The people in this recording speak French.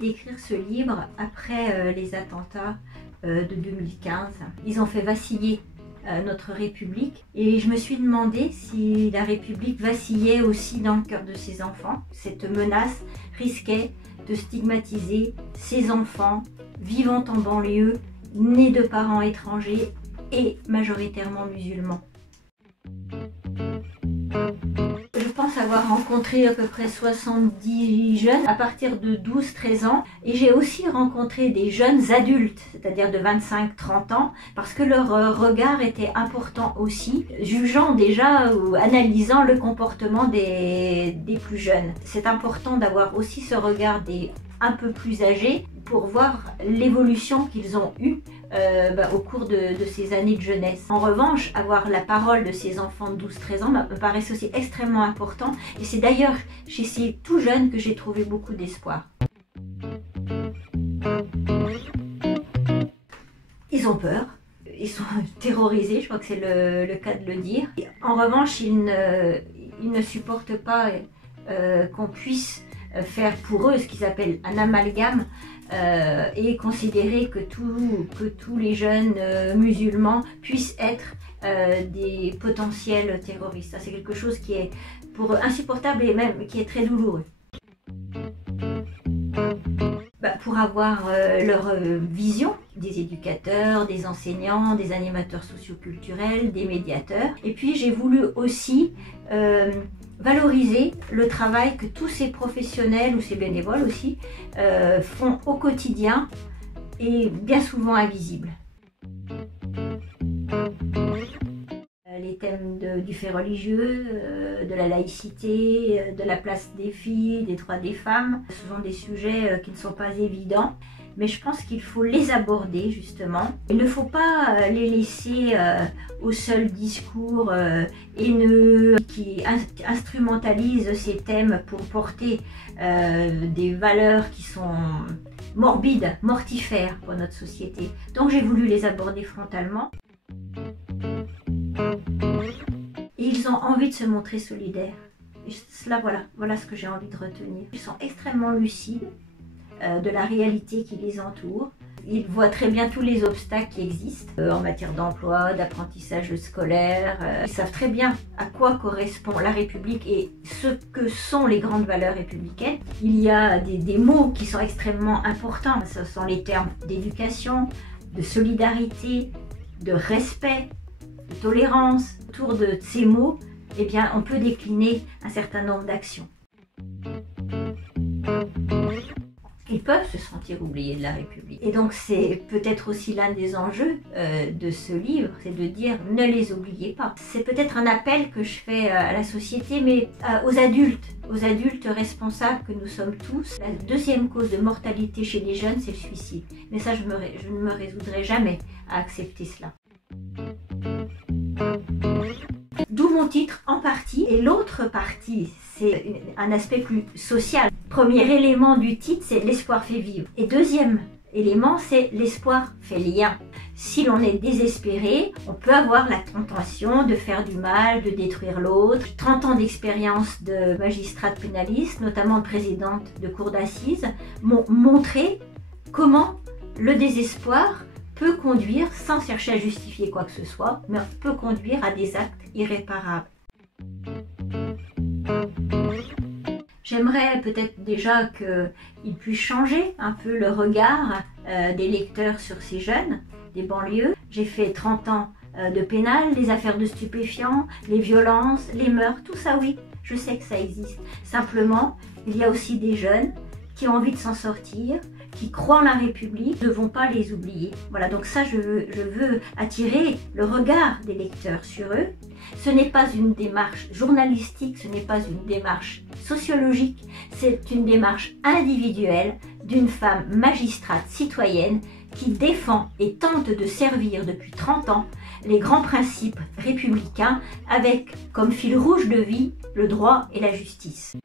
d'écrire ce livre après les attentats de 2015. Ils ont fait vaciller notre République et je me suis demandé si la République vacillait aussi dans le cœur de ses enfants. Cette menace risquait de stigmatiser ces enfants vivant en banlieue, nés de parents étrangers et majoritairement musulmans. Je pense avoir rencontré à peu près 70 jeunes à partir de 12-13 ans et j'ai aussi rencontré des jeunes adultes, c'est-à-dire de 25-30 ans, parce que leur regard était important aussi, jugeant déjà ou analysant le comportement des plus jeunes. C'est important d'avoir aussi ce regard des un peu plus âgés pour voir l'évolution qu'ils ont eue au cours de ces années de jeunesse. En revanche, avoir la parole de ces enfants de 12-13 ans me paraissait aussi extrêmement important et c'est d'ailleurs chez ces tout jeunes que j'ai trouvé beaucoup d'espoir. Ils ont peur, ils sont terrorisés, je crois que c'est le cas de le dire. En revanche, ils ne supportent pas qu'on puisse faire pour eux ce qu'ils appellent un amalgame et considérer que tous les jeunes musulmans puissent être des potentiels terroristes. Ça, c'est quelque chose qui est pour eux insupportable et même qui est très douloureux. Pour avoir leur vision des éducateurs, des enseignants, des animateurs socioculturels, des médiateurs. Et puis j'ai voulu aussi valoriser le travail que tous ces professionnels ou ces bénévoles aussi font au quotidien et bien souvent invisibles. Les thèmes du fait religieux, de la laïcité, de la place des filles, des droits des femmes, ce sont des sujets qui ne sont pas évidents. Mais je pense qu'il faut les aborder justement. Il ne faut pas les laisser au seul discours haineux qui instrumentalise ces thèmes pour porter des valeurs qui sont morbides, mortifères pour notre société. Donc j'ai voulu les aborder frontalement. Et ils ont envie de se montrer solidaires. Et cela, voilà ce que j'ai envie de retenir. Ils sont extrêmement lucides de la réalité qui les entoure. Ils voient très bien tous les obstacles qui existent en matière d'emploi, d'apprentissage scolaire. Ils savent très bien à quoi correspond la République et ce que sont les grandes valeurs républicaines. Il y a des mots qui sont extrêmement importants. Ce sont les termes d'éducation, de solidarité, de respect, de tolérance. Autour de ces mots, eh bien, on peut décliner un certain nombre d'actions. Ils peuvent se sentir oubliés de la République. Et donc c'est peut-être aussi l'un des enjeux de ce livre, c'est de dire ne les oubliez pas. C'est peut-être un appel que je fais à la société, mais aux adultes responsables que nous sommes tous. La deuxième cause de mortalité chez les jeunes, c'est le suicide. Mais ça, je ne me résoudrai jamais à accepter cela. D'où mon titre en partie, et l'autre partie, c'est un aspect plus social. Premier élément du titre, c'est l'espoir fait vivre. Et deuxième élément, c'est l'espoir fait lien. Si l'on est désespéré, on peut avoir la tentation de faire du mal, de détruire l'autre. 30 ans d'expérience de magistrate pénaliste, notamment présidente de cour d'assises, m'ont montré comment le désespoir peut conduire, sans chercher à justifier quoi que ce soit, mais peut conduire à des actes irréparables. J'aimerais peut-être déjà qu'il puisse changer un peu le regard des lecteurs sur ces jeunes des banlieues. J'ai fait 30 ans de pénal, les affaires de stupéfiants, les violences, les meurtres, tout ça oui, je sais que ça existe. Simplement, il y a aussi des jeunes qui ont envie de s'en sortir, qui croient en la République, ne devons pas les oublier. Voilà, donc ça, je veux attirer le regard des lecteurs sur eux. Ce n'est pas une démarche journalistique, ce n'est pas une démarche sociologique, c'est une démarche individuelle d'une femme magistrate citoyenne qui défend et tente de servir depuis 30 ans les grands principes républicains avec comme fil rouge de vie le droit et la justice.